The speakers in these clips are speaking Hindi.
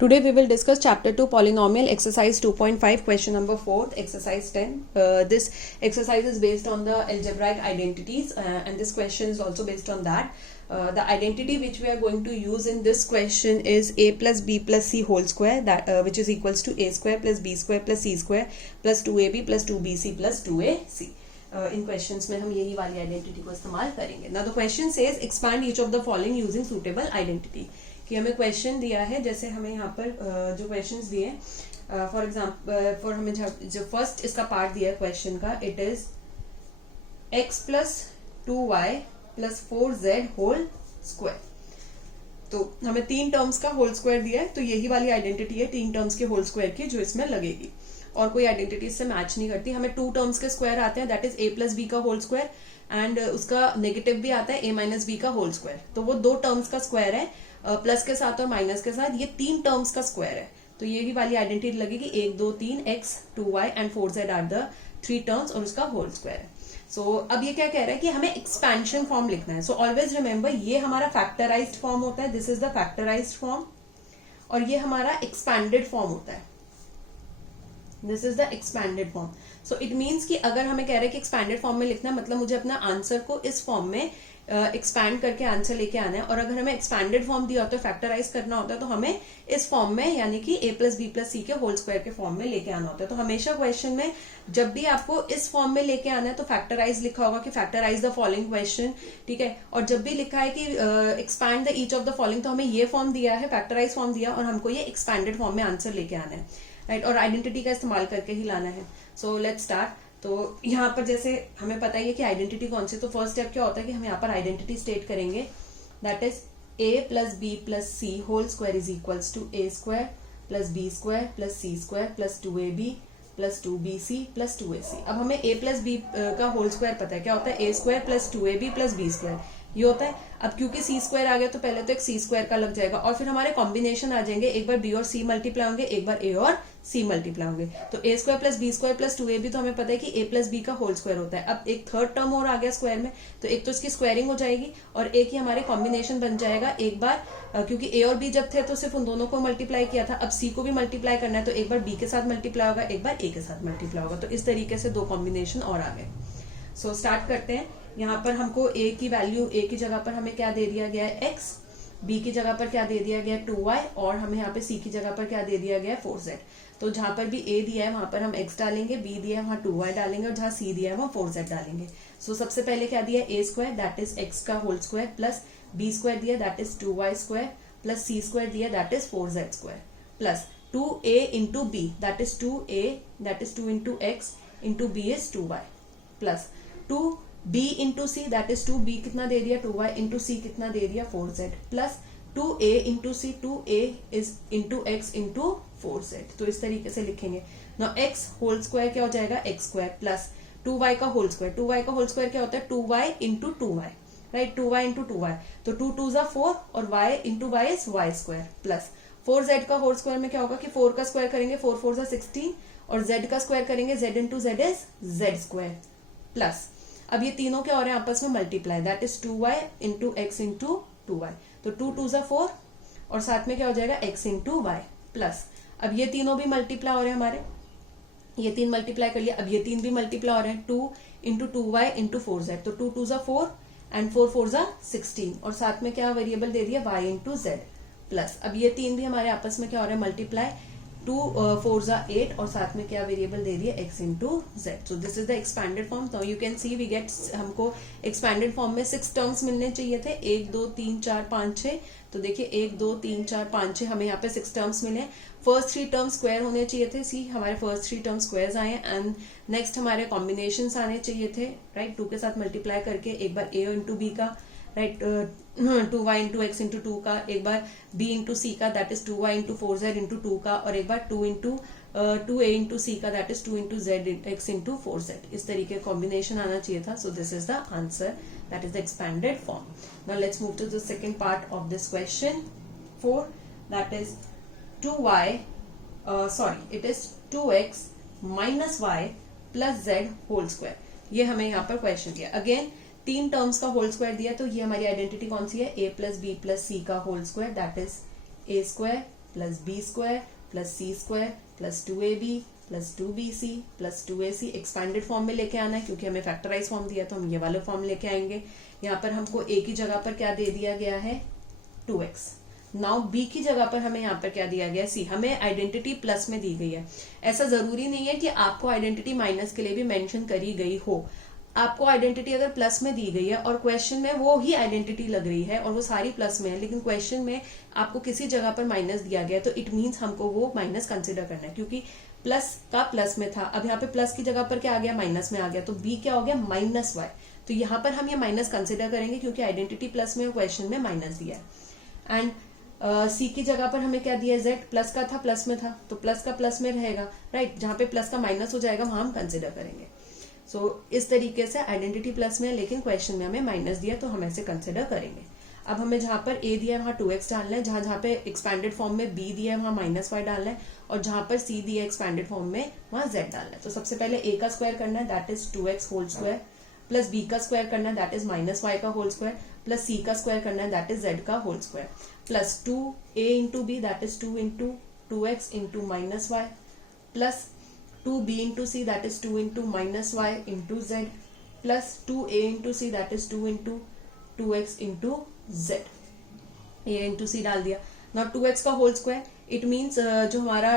Today we will discuss chapter 2 polynomial exercise 2.5 question number 4 exercise 10. This exercise is based on the algebraic identities and this question is also based on that. The identity which we are going to use in this question is a plus b plus c whole square that which is equals to a square plus b square plus c square plus 2ab plus 2bc plus 2ac. In questions में हम यही वाली आइडेंटिटी को इस्तेमाल करेंगे. Now the question says expand each of the following using suitable identity. कि हमें क्वेश्चन दिया है, जैसे हमें यहाँ पर जो क्वेश्चंस दिए फॉर एग्जाम्पल फॉर हमें जो फर्स्ट इसका पार्ट दिया है क्वेश्चन का, it is x plus 2y plus 4z whole square. तो हमें तीन टर्म्स का होल स्क्वायर दिया है, तो यही वाली आइडेंटिटी है तीन टर्म्स के होल स्क्वायर की जो इसमें लगेगी और कोई आइडेंटिटी इससे मैच नहीं करती. हमें टू टर्म्स के स्क्वायर आते हैं, that is a plus B का होल स्क्वायर एंड उसका नेगेटिव भी आता है a माइनस बी का होल स्क्वायर. तो वो दो टर्म्स का स्क्वायर है, प्लस के साथ और माइनस के साथ, ये तीन टर्म्स का स्क्वायर है. तो यही वाली आइडेंटिटी लगेगी 1 2 3 x 2y and 4z are the three terms और उसका होल स्क्वायर है. सो अब ये क्या कह रहा है कि हमें एक्सपेंशन फॉर्म लिखना है. सो ऑलवेज रिमेंबर ये हमारा फैक्टराइज्ड फॉर्म होता है, this is the factorised form, और ये हमारा एक्सपैंडेड फॉर्म होता है, this is the expanded form. So it means कि अगर हमें कह रहा है कि एक्सपैंडेड फॉर्म में लिखना है, मतलब मुझे अपना आंसर को इस फॉर्म में एक्सपैंड करके आंसर लेके आना है. और अगर हमें एक्सपैंडेड फॉर्म दिया होता है, फैक्टराइज करना होता है, तो हमें इस फॉर्म में यानी कि a प्लस बी प्लस सी के होल स्क्वायर के फॉर्म में लेके आना होता है. तो हमेशा क्वेश्चन में जब भी आपको इस फॉर्म में लेके आना है तो फैक्टराइज लिखा होगा कि फैक्टराइज द फॉलोइंग क्वेश्चन, ठीक है. और जब भी लिखा है कि expand the each of the following, तो हमें ये फॉर्म दिया है, फैक्टराइज फॉर्म दिया, और हमको ये एक्सपैंडेड फॉर्म में आंसर लेके आना है, राइट. और आइडेंटिटी का इस्तेमाल करके ही लाना है. सो लेट्स स्टार्ट. तो यहाँ पर जैसे हमें पता ही है कि आइडेंटिटी कौन सी, तो फर्स्ट स्टेप क्या होता है कि हम यहाँ पर आइडेंटिटी स्टेट करेंगे, that is a plus B plus c whole square is equals to a square plus B square plus C square plus 2ab plus 2bc plus 2ac. अब हमें a प्लस बी का होल स्क्वायर पता है, क्या होता है a square plus 2ab plus B square, ये होता है. अब क्योंकि सी स्क्वायर आ गया तो पहले तो एक सी स्क्वायर का लग जाएगा और फिर हमारे कॉम्बिनेशन आ जाएंगे, एक बार बी और सी मल्टीप्लाई होंगे, एक बार ए और सी मल्टीप्लाई होंगे. तो A square plus B square plus 2ab तो हमें पता है कि ए प्लस बी का होल स्क्वायर होता है. अब एक थर्ड टर्म और आ गया स्क्वायर में, तो एक तो इसकी स्क्वायरिंग हो जाएगी और एक ही हमारे कॉम्बिनेशन बन जाएगा. एक बार क्योंकि ए और बी जब थे तो सिर्फ उन दोनों को मल्टीप्लाई किया था, अब सी को भी मल्टीप्लाई करना है, तो एक बार बी के साथ मल्टीप्लाई होगा, एक बार ए के साथ मल्टीप्लाई होगा. तो इस तरीके से दो कॉम्बिनेशन और आ गए. सो स्टार्ट करते हैं. यहाँ पर हमको a की वैल्यू, a की जगह पर हमें क्या दे दिया गया है x, b की जगह पर क्या दे दिया गया है 2y, और हमें यहाँ पे c की जगह पर क्या दे दिया गया है 4z. तो जहां पर भी a दिया है वहां पर हम x डालेंगे, b दिया है वहां 2y डालेंगे, और जहां c दिया है वहां 4z डालेंगे. सो सबसे पहले क्या दिया है a square that is x का whole square plus b square दिया that is 2y square plus c square दिया that is 4z square plus 2a into b that is 2a that is 2 into x into b is 2y plus 2b into C that is 2b कितना दे दिया 2y इंटू सी कितना दे दिया 4z plus 2a into c 2a is into x into 4z. तो इस तरीके से लिखेंगे. नाउ x होल स्क्वायर क्या हो जाएगा x स्क्वायर प्लस 2y का होल स्क्वायर, 2y का होल स्क्वायर क्या होता है 2y into 2y, right. 2y into 2y, तो 2 2 जा 4 और y into y is y square plus 4z का होल स्क्वायर में क्या होगा कि 4 का स्क्वायर करेंगे 4 4 जा 16 और z का स्क्वायर करेंगे z into z is z square plus अब ये तीनों क्या हो रहे हैं आपस में multiply, that is 2y into x into 2y. तो 2 2 जा 4 और साथ में क्या हो जाएगा x इंटू वाई प्लस अब ये तीनों भी मल्टीप्लाई हो रहे हैं हमारे, ये तीन मल्टीप्लाई कर लिया, अब ये तीन भी मल्टीप्लाई हो रहे हैं 2 इंटू 2y इंटू 4z. तो 2 2 जा 4 एंड 4 4 जा 16 और साथ में क्या वेरिएबल दे दिया y इंटू z प्लस अब ये तीन भी हमारे आपस में क्या हो रहा है मल्टीप्लाई, 2 4 जा 8 और साथ में क्या वेरिएबल दे दिया x into z. So this is the expanded form. तो you can see we get, हमको एक्सपैंडेड फॉर्म में 6 टर्म्स मिलने चाहिए थे, 1 2 3 4 5 6. तो देखिए 1 2 3 4 5 6 हमें यहाँ पे 6 टर्म्स मिले. फर्स्ट 3 टर्म स्क्वायर होने चाहिए थे, सी हमारे फर्स्ट 3 टर्म स्क्वायर्स आए हैं एंड नेक्स्ट हमारे कॉम्बिनेशंस आने चाहिए थे, राइट. 2 के साथ मल्टीप्लाई करके एक बार a इंटू बी का, right, 2y into x into 2 का, एक बार b इंटू सी का that is 2y into 4z into 2 का, और एक बार 2 इंटू 2a इंटू सी का that is 2 into z x into 4z. इस तरीके कॉम्बिनेशन आना चाहिए था. So this is the answer, that is the expanded form. Now let's move to the second part of this question 4, that is 2x minus y plus z whole square. ये हमें यहाँ पर क्वेश्चन दिया. अगेन तीन टर्म्स का होल स्क्वायर दिया, तो ये हमारी आइडेंटिटी कौन सी है, a प्लस बी प्लस सी का whole square that is a square plus B square plus C square plus 2ab plus 2bc plus 2ac expanded form में लेके आना है, क्योंकि हमें फैक्टराइज फॉर्म दिया तो हम ये वाले फॉर्म लेके आएंगे। यहाँ पर हमको a की जगह पर क्या दे दिया गया है 2x। नाउ b की जगह पर हमें यहाँ पर क्या दिया गया है c। हमें आइडेंटिटी प्लस में दी गई है। ऐसा जरूरी नहीं है कि आपको आइडेंटिटी माइनस के लिए भी मेंशन करी गई हो। आपको आइडेंटिटी अगर प्लस में दी गई है और क्वेश्चन में वो ही आइडेंटिटी लग रही है और वो सारी प्लस में है, लेकिन क्वेश्चन में आपको किसी जगह पर माइनस दिया गया, तो इट मीन्स हमको वो माइनस कंसिडर करना है, क्योंकि प्लस का प्लस में था। अब यहाँ पे प्लस की जगह पर क्या आ गया, माइनस में आ गया, तो बी क्या हो गया माइनस वाई। तो यहाँ पर हम ये माइनस कंसिडर करेंगे क्योंकि आइडेंटिटी प्लस में क्वेश्चन में माइनस दिया है। एंड सी की जगह पर हमें क्या दिया है, जेड प्लस का था प्लस में था, तो प्लस का प्लस में रहेगा, राइट। जहां पे प्लस का माइनस हो जाएगा वहां हम कंसिडर करेंगे। इस तरीके से आइडेंटिटी प्लस में है लेकिन क्वेश्चन में हमें माइनस दिया, तो हम ऐसे कंसिडर करेंगे। अब हमें जहां पर a दिया है वहां 2x डालना है, जहां पे एक्सपैंडेड फॉर्म में b दिया है वहां माइनस वाई डालना है, और जहां पर c दिया है एक्सपैंडेड फॉर्म में वहां z डालना है। तो सबसे पहले a का स्क्वायर करना है, that is 2x whole square, plus b का स्क्वायर करना है, दैट इज माइनस वाई का होल स्क्वायर, प्लस c का स्क्वायर करना है, दैट इज z का whole square, plus 2a into b, that is 2 into 2x into minus y, plus 2b into c, that is 2 into minus y into z, plus 2a into c, that is 2 into 2x into z। a into c डाल दिया। Now 2x का होल स्क्वायर, इट मीन्स जो हमारा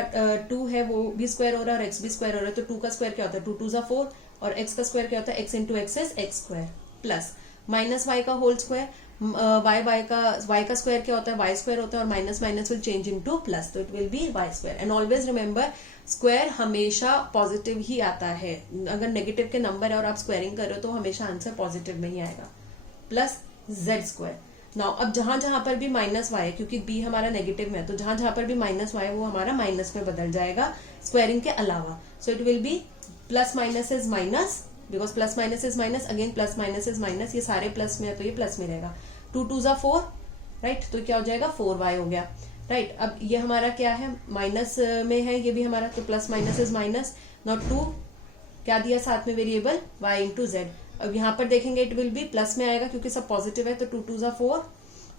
2 है वो भी स्क्वायर हो रहा है और x भी स्क्वायर हो रहा है, तो 2 का स्क्वायर क्या होता है 2 2 जा 4, और x का स्क्वायर क्या होता है x into x is x square, plus minus y का होल स्क्वायर, y का स्क्वायर क्या होता है y स्क्वायर होता है, और minus minus will change into plus, तो it will be y square. And always remember square हमेशा पॉजिटिव ही आता है। अगर नेगेटिव के नंबर है और आप स्क्वायरिंग कर रहे हो तो हमेशा आंसर पॉजिटिव में ही आएगा, प्लस z स्क्वायर। नाउ अब जहां जहां पर भी माइनस वाई है, क्योंकि b हमारा नेगेटिव में है, तो जहां जहां पर भी माइनस वाई है वो हमारा माइनस में बदल जाएगा स्क्वायरिंग के अलावा। So it will B plus minus is minus, because plus minus is minus, again plus minus is minus, ये सारे प्लस में है तो ये प्लस में रहेगा। 2 2 जा 4, राइट, तो क्या हो जाएगा 4y हो गया, राइट। अब ये हमारा क्या है माइनस में है, ये भी हमारा, तो plus minus is minus. Not 2 क्या दिया साथ में वेरिएबल y इंटू जेड। अब यहाँ पर देखेंगे इट विल बी प्लस में आएगा क्योंकि सब पॉजिटिव है, तो 2 2 जा 4,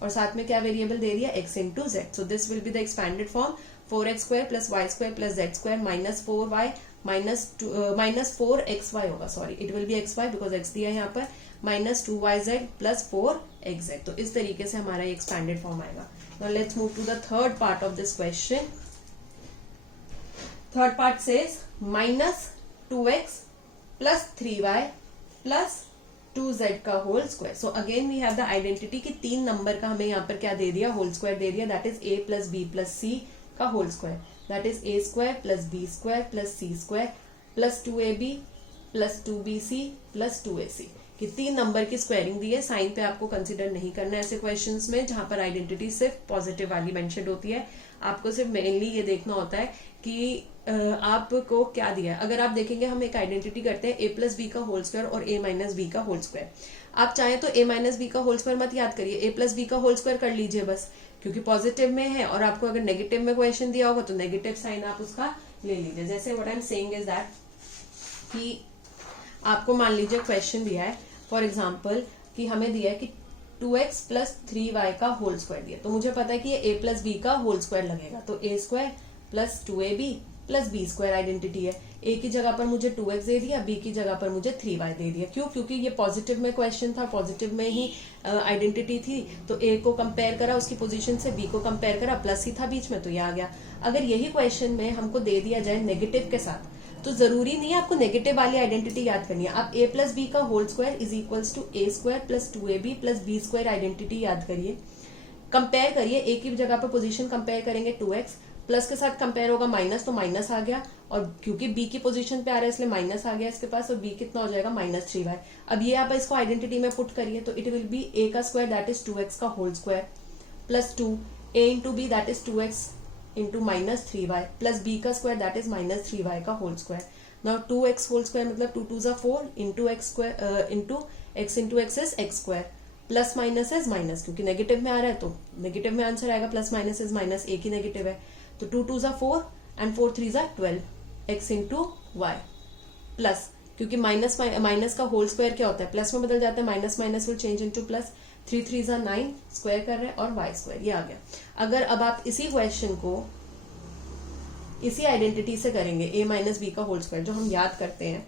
और साथ में क्या वेरिएबल दे दिया x into z. So this will be the expanded form 4x square plus y square plus z square minus 4y minus 4xy होगा, sorry it will be xy because x दिया है यहाँ पर, माइनस 2yz प्लस 4xz। तो इस तरीके से हमारा ये एक्सपैंडेड फॉर्म आएगा। Now let's move to the third part of this question. Third part says minus 2x plus 3y plus 2z का whole square. So again we have the identity कि 3 नंबर का हमें यहाँ पर क्या दे दिया होल स्क्वायर दे दिया, that is a plus B plus सी का whole square, that is a square plus B square plus C square plus 2ab plus 2bc plus 2ac कि 3 नंबर की स्क्वायरिंग दी है। साइन पे आपको कंसिडर नहीं करना है ऐसे क्वेश्चंस में जहां पर आइडेंटिटी सिर्फ पॉजिटिव वाली मेंशन होती है। आपको सिर्फ मेनली ये देखना होता है कि आपको क्या दिया है। अगर आप देखेंगे हम एक आइडेंटिटी करते हैं a प्लस बी का होल स्क्वायर और a माइनस बी का होल स्क्वायर। आप चाहें तो a माइनस बी का होल स्क्वायर मत याद करिए, a प्लस बी का होल स्क्वायर कर लीजिए बस, क्योंकि पॉजिटिव में है। और आपको अगर नेगेटिव में क्वेश्चन दिया होगा तो नेगेटिव साइन आप उसका ले लीजिए। जैसे what I am saying is that कि आपको मान लीजिए क्वेश्चन दिया है फॉर एग्जाम्पल कि हमें दिया है कि 2x प्लस 3y का होल स्क्वायर दिया, तो मुझे पता है कि ये a प्लस बी का होल स्क्वायर लगेगा, तो a square plus 2ab plus B square identity है। a की जगह पर मुझे 2x दे दिया, b की जगह पर मुझे 3y दे दिया। क्यों? क्योंकि ये पॉजिटिव में क्वेश्चन था, पॉजिटिव में ही आइडेंटिटी थी, तो a को कंपेयर करा उसकी पोजीशन से, b को कंपेयर करा, प्लस ही था बीच में तो ये आ गया। अगर यही क्वेश्चन में हमको दे दिया जाए नेगेटिव के साथ, तो जरूरी नहीं है आपको नेगेटिव वाली आइडेंटिटी याद करनी है। आप a प्लस बी का whole square is equals to a square plus 2ab plus B square identity याद करिए, कंपेयर करिए। a की जगह पर पोजीशन कंपेयर करेंगे 2x, प्लस के साथ कंपेयर होगा माइनस, तो माइनस आ गया, और क्योंकि b की पोजीशन पे आ रहा है इसलिए माइनस आ गया इसके पास, और b कितना हो जाएगा माइनस 3y। अब ये आप इसको आइडेंटिटी में पुट करिए तो इट विल बी a का स्क्वायर दैट इज 2x का whole square plus 2 a into b that is 2x into minus 3y plus b का square that is minus 3y का whole square. Now 2x whole square मतलब 2 2 जा 4 into x square into x is x square, plus minus is minus, क्योंकि नेगेटिव में आ रहा है तो नेगेटिव में आंसर आएगा, प्लस माइनस इज माइनस, एक ही नेगेटिव है, तो 2 2 जा 4 एंड 4 3 जा 12 x इंटू वाई प्लस, क्योंकि माइनस का होल स्क्वायर क्या होता है प्लस में बदल जाता है, minus minus will change into plus, 3 3 जा 9 स्क्वायर कर रहे हैं और y स्क्वायर, ये आ गया। अगर अब आप इसी क्वेश्चन को इसी आइडेंटिटी से करेंगे a माइनस बी का होल स्क्वायर, जो हम याद करते हैं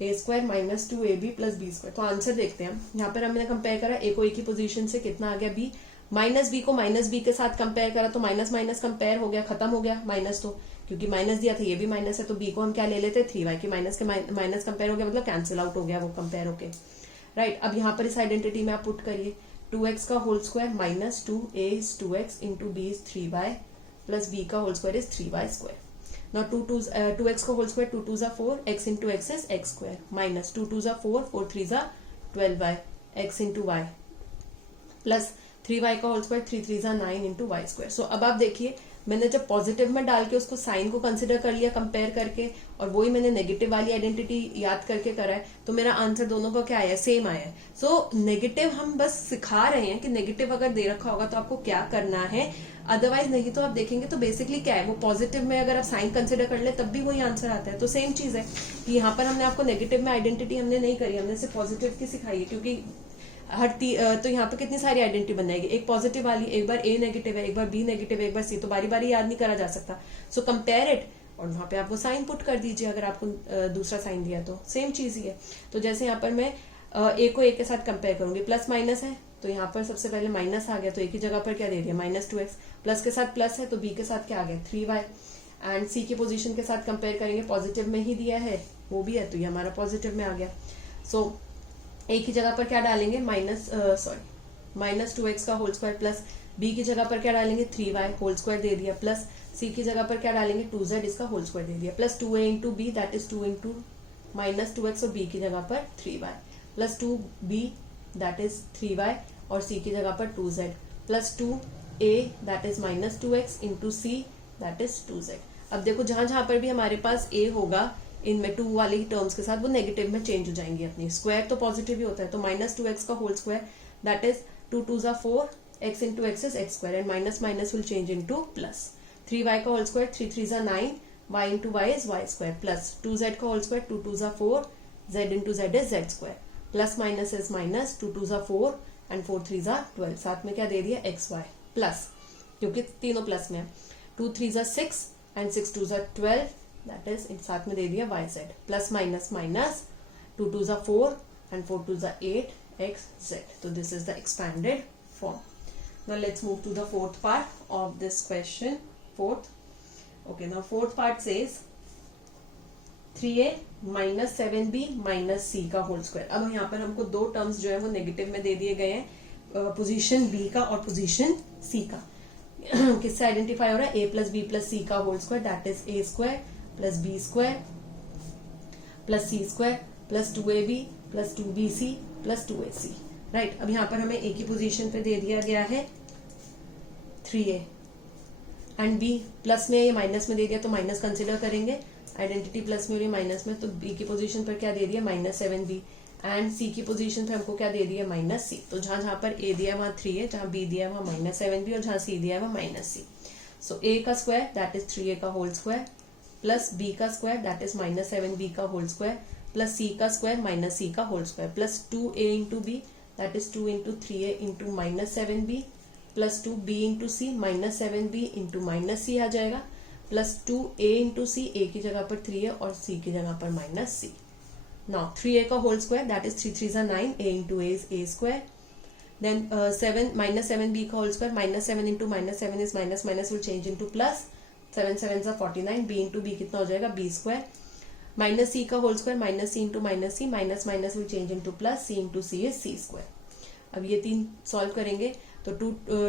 a square minus 2ab plus B square, तो आंसर देखते हैं। यहाँ पर हमने कंपेयर करा a को a की पोजीशन से, कितना आ गया b, माइनस बी को माइनस बी के साथ कंपेयर करा तो माइनस माइनस कंपेयर हो गया, खत्म हो गया माइनस, तो क्योंकि माइनस दिया था ये भी माइनस है तो b को हम क्या ले लेते 3y की माइनस के माइनस कंपेयर हो गया, मतलब कैंसिल आउट हो गया वो कंपेयर होके, राइट। अब यहाँ पर इस आइडेंटिटी में आप पुट करिए 2x का whole square minus 2a is 2x into b is 3y plus b का whole square is 3y square. Now 2x का होल स्क्वायर 2 2 जा 4, x into x is x square minus 2 2 जा 4, 4 3 जा 12y, x into Y plus 3y का होल स्क्वायर 3 3 जा 9 इंटू वाई स्क्वायर। सो अब आप देखिए मैंने जब पॉजिटिव में डाल के उसको साइन को कंसिडर कर लिया कंपेयर करके, और वही मैंने नेगेटिव वाली आइडेंटिटी याद करके करा है, तो मेरा आंसर दोनों का क्या आया है, सेम आया है। सो नेगेटिव हम बस सिखा रहे हैं कि नेगेटिव अगर दे रखा होगा तो आपको क्या करना है, अदरवाइज नहीं तो आप देखेंगे तो बेसिकली क्या है, वो पॉजिटिव में अगर आप साइन कंसिडर कर ले तब भी वही आंसर आता है। तो सेम चीज है कि यहाँ पर हमने आपको नेगेटिव में आइडेंटिटी हमने नहीं करी, हमने सिर्फ पॉजिटिव की सिखाई है, क्योंकि तो यहाँ पे कितनी सारी आइडेंटिटी बनाएगी, एक पॉजिटिव वाली, एक बार a नेगेटिव है, एक बार b नेगेटिव है, एक बार c, तो बारी बारी याद नहीं करा जा सकता। सो कंपेयर इट और वहां पे आप वो साइन पुट कर दीजिए अगर आपको दूसरा साइन दिया तो सेम चीज ही है। तो जैसे यहाँ पर मैं a को a के साथ कंपेयर करूंगी, प्लस माइनस है तो यहाँ पर सबसे पहले माइनस आ गया, तो एक ही जगह पर क्या दे दिया माइनस 2x, प्लस के साथ प्लस है तो b के साथ क्या आ गया 3y, एंड c की पोजीशन के साथ कंपेयर करेंगे, पॉजिटिव में ही दिया है वो भी है तो ये हमारा पॉजिटिव में आ गया। सो एक ही जगह पर क्या डालेंगे माइनस 2x का होल स्क्वायर प्लस b की जगह पर क्या डालेंगे 3y होल स्क्वायर दे दिया, प्लस c की जगह पर क्या डालेंगे 2z इसका होल स्क्वायर दे दिया, plus 2a into b that is 2 into minus 2x और b की जगह पर 3y plus 2b that is 3y और c की जगह पर 2z plus 2a that is minus 2x into c that is 2z। अब देखो जहां जहां पर भी हमारे पास a होगा इनमें 2 वाली टर्म्स के साथ वो नेगेटिव में चेंज हो जाएंगी अपनी, स्क्वायर तो पॉजिटिव ही होता है, तो माइनस 2x का होल स्क्वायर दैट इज 2 2 जा 4, x into x is x square and minus minus will change into plus, 3y का होल स्क्वायर 3 3 जा 9, y into y is y square plus 2z का होल स्क्वायर 2 2 जा 4, z into z is z square plus minus is minus 2 2 जा 4 एंड 4 3 जा 12, साथ में क्या दे दिया एक्स वाई प्लस, क्योंकि तीनों प्लस में 2 3 जा 6 एंड 6 2 जा 12 दैट इज साथ में दे दिया y z plus minus minus 2 2 जा 4 एंड 4 2 जा 8 एक्स जेड। तो this is the expanded form. Now let's move to the fourth part of this question. Okay, now fourth part says 3a minus 7b minus c का होल स्क्वायर। अब यहाँ पर हमको दो टर्म्स जो है वो नेगेटिव में दे दिए गए हैं, पोजीशन b का और पोजीशन c का। किससे आइडेंटिफाई हो रहा है, a plus B plus c का whole square that is a square plus B square plus C square plus 2ab plus 2bc plus 2ac, right. अब यहाँ पर हमें a की पोजीशन पे दे दिया गया है 3a एंड b प्लस में या माइनस में दे दिया तो माइनस कंसिडर करेंगे, आइडेंटिटी प्लस में और माइनस में, तो b की पोजीशन पर क्या दे दिया माइनस 7b एंड c की पोजीशन पे हमको क्या दे दिया माइनस c। तो जहां जहां पर a दिया वहां 3a, जहां b दिया वहां माइनस 7b और जहां c दिया वहां माइनस c। सो a का स्क्वायर दैट इज 3a का होल स्क्वायर प्लस b का square that is minus 7b का होल स्क्वायर प्लस c का स्क्वायर माइनस c का whole square plus 2a into b that is 2 into 3a into minus 7b plus 2b into c minus 7b into minus c आ जाएगा plus 2a into c, a की जगह पर 3a और c की जगह पर माइनस c। Now 3a का होल स्क्वायर दैट इज 3 3 जा 9, a into a is a square, then 7 minus 7b का whole square minus 7 into minus 7 is minus minus will change into plus, 7 7 जा 49, b इंटू b कितना हो जाएगा b स्क्वायर, माइनस c का whole square minus c into minus c, minus minus will change into plus, c into c is c square. अब ये तीन सॉल्व करेंगे तो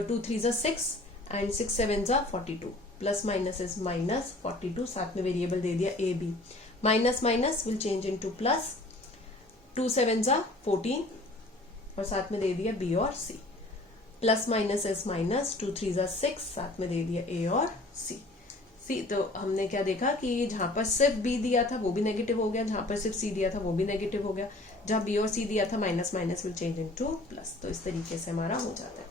2 3 जा 6 एंड 6 7 जा 42 प्लस माइनस इज माइनस 42, साथ में वेरिएबल दे दिया a b, minus minus will change into plus, 2 7 जा 14 और साथ में दे दिया b और c, plus minus is minus, 2 3 जा 6 साथ में दे दिया a और c। तो हमने क्या देखा कि जहां पर सिर्फ b दिया था वो भी नेगेटिव हो गया, जहां पर सिर्फ c दिया था वो भी नेगेटिव हो गया, जहां b और c दिया था minus minus will change into plus. तो इस तरीके से हमारा हो जाता है।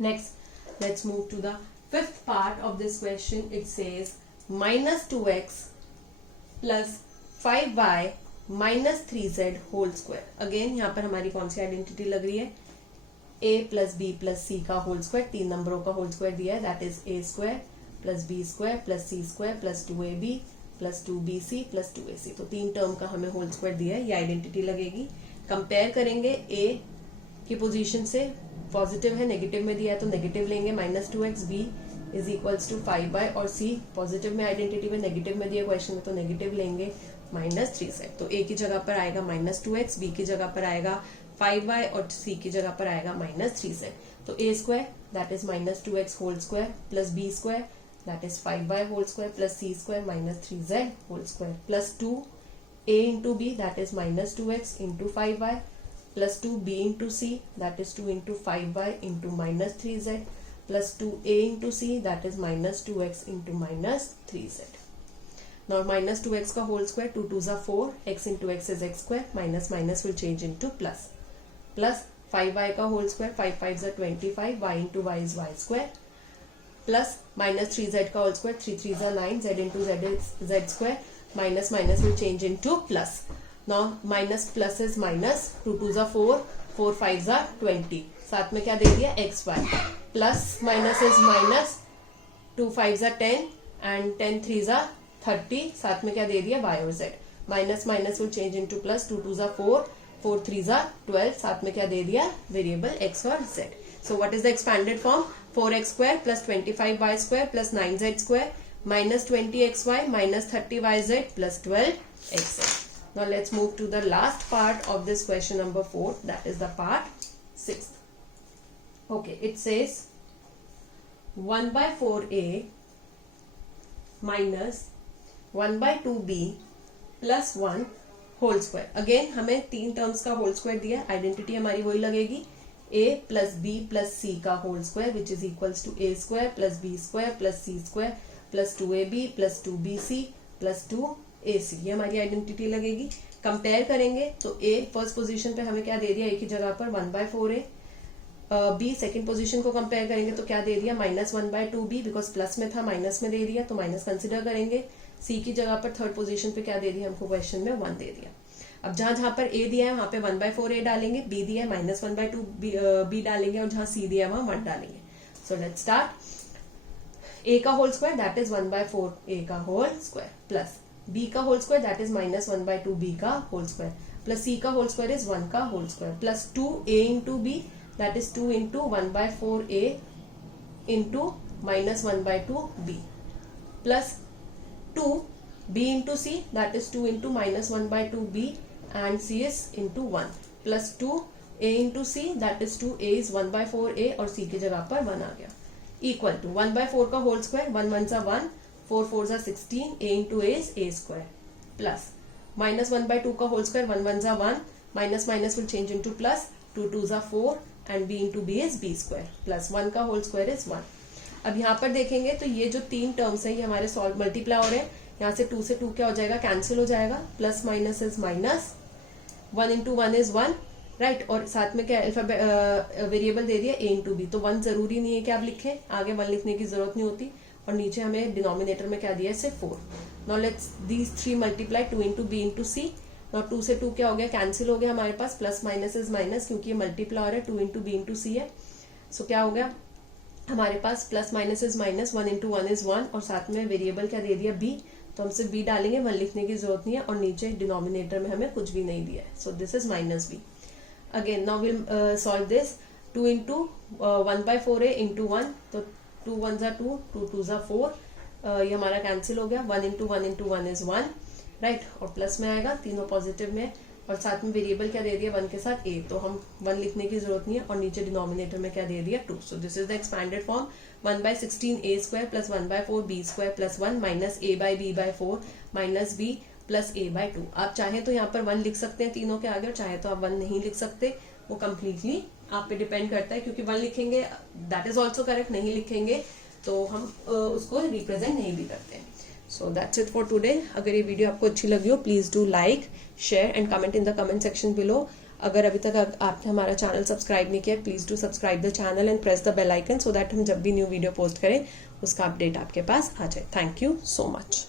Next let's move to the fifth part of this question. It says minus 2x plus 5y minus 3z whole square. Again यहाँ पर हमारी कौन सी आइडेंटिटी लग रही है, a प्लस बी प्लस सी का होल स्क्वायर, 3 नंबरों का होल स्क्वायर दिया है, that is a square plus B square plus C square plus 2ab plus 2bc plus 2ac। तो 3 टर्म का हमें होल स्क्वायर दिया है, ये आइडेंटिटी लगेगी। कंपेयर करेंगे a की पोजीशन से, पॉजिटिव है, नेगेटिव में दिया है तो नेगेटिव लेंगे, -2x, b is equals to 5y, और c पॉजिटिव में आइडेंटिटी में, नेगेटिव में दिया क्वेश्चन में तो नेगेटिव लेंगे, -3z। तो a की जगह पर आएगा -2x, b की जगह पर आएगा 5y और c की जगह पर आएगा -3z। तो a square that is -2x whole square plus b square that is 5y whole square plus c square -3z whole square plus 2a into b that is -2x into 5y plus 2b into c that is 2 into 5y into -3z plus 2a into c that is -2x into -3z। Now -2x का whole square, 2 2s are 4, x into x is x square, minus minus will change into plus, plus 5y का whole square, 5 5s are 25, y into y is y square, plus -3z का whole square, 3 3s are 9, z into z is z square, minus minus will change into plus. Now minus plus is minus, 2 2s are 4, 4 5s are 20, साथ में क्या दे दिया xy, plus minus is minus, 2 5s are 10 and 10 3s are 30, साथ में क्या दे दिया y और z, minus minus will change into plus, 2 2s are 4, 4 3s are 12, साथ में क्या दे दिया वेरिएबल x और z। So what is the expanded form, 4x square plus 25y square plus 9z square minus 20xy minus 30yz plus 12xz। Now let's move to the last part of this question number 4, that is the part 6th. Okay, it says 1/4a minus 1/2b plus 1 whole square. Again हमें 3 टर्म्स का होल स्क्वायर दिया, आइडेंटिटी हमारी वही लगेगी, a plus b plus c का whole square which is equals to a square plus b square plus c square plus 2ab plus 2bc plus 2ac, ये हमारी आइडेंटिटी लगेगी। कंपेयर करेंगे तो a फर्स्ट पोजीशन पे हमें क्या दे दिया, a की जगह पर 1/4a, b सेकंड पोजीशन को कंपेयर करेंगे तो क्या दे दिया -1/2b, बिकॉज प्लस में था माइनस में दे दिया तो माइनस कंसिडर करेंगे। c की जगह पर थर्ड पोजीशन पे क्या दे दिया हमको क्वेश्चन में 1 दे दिया। अब जहां जहां पर a दिया है वहां पे 1/4a डालेंगे, b दिया है -1/2b डालेंगे, और जहां c दिया है वहां 1 डालेंगे। So let's start. a का whole square that is 1/4a का होल स्क्वायर प्लस b का whole square that is -1/2b का होल स्क्वायर प्लस c का होल स्क्वायर इज 1 का whole square plus 2a into b that is 2 into 1/4a into -1/2b plus 2b into c that is 2 into -1/2b and c is into 1 plus 2a into c that is 2a is 1/4a और c की जगह पर 1 आ गया equal to 1/4 का whole square 1 1s are 1 4 4s are 16 a into a is a square plus -1/2 का whole square 1 1s are 1 minus minus will change into plus 2 2s are 4 and b into b is b square plus 1 का होल स्क्वायर is 1। अब यहाँ पर देखेंगे तो ये जो 3 टर्म्स है ये हमारे सॉल्व मल्टीप्लाई हो रहे हैं, यहाँ से 2 से 2 क्या हो जाएगा कैंसिल हो जाएगा, plus minus is minus, 1 into 1 is 1 right, और साथ में क्या वेरिएबल दे दिया a into b, तो 1 जरूरी नहीं है कि आप लिखें, आगे 1 लिखने की जरूरत नहीं होती, और नीचे हमें डिनोमिनेटर में क्या दिया है सिर्फ 4। Now let's these 3 multiply 2 into b into c। Now 2 से 2 क्या हो गया कैंसिल हो गया हमारे पास, प्लस माइनस इज माइनस क्योंकि ये मल्टीप्लाई हो रहा है, 2 into b into c है। सो क्या हो गया हमारे पास plus minus is minus, 1 into 1 is 1, और साथ में वेरिएबल क्या दे दिया b, तो हम सिर्फ b डालेंगे, 1 लिखने की जरूरत नहीं है, और नीचे डिनोमिनेटर में हमें कुछ भी नहीं दिया है, सो this is minus b। Again now will solve this, 2 into 1/4a into 1, तो 2 1s are 2, 2 2s are 4, ये हमारा कैंसिल हो गया, 1 into 1 into 1 is 1 राइट, और प्लस में आएगा, तीनों पॉजिटिव में, और साथ में वेरिएबल क्या दे दिया 1 के साथ a, तो हम 1 लिखने की जरूरत नहीं है, और नीचे डिनोमिनेटर में क्या दे दिया 2। सो this is the expanded form, 1/16a square plus 1/4b square plus 1 minus a/b/4 minus b plus a/2। आप चाहे तो यहाँ पर 1 लिख सकते हैं तीनों के आगे, और चाहे तो आप 1 नहीं लिख सकते, वो कम्प्लीटली आप पे डिपेंड करता है, क्योंकि 1 लिखेंगे दैट इज ऑल्सो करेक्ट, नहीं लिखेंगे तो हम उसको रिप्रेजेंट नहीं भी करते हैं। So that's it for today. अगर ये वीडियो आपको अच्छी लगी हो please do like, share and comment in the comment section below. अगर अभी तक आपने हमारा चैनल सब्सक्राइब नहीं किया please do subscribe the channel and press the bell icon, so that हम जब भी न्यू वीडियो पोस्ट करें उसका अपडेट आपके पास आ जाए। Thank you so much.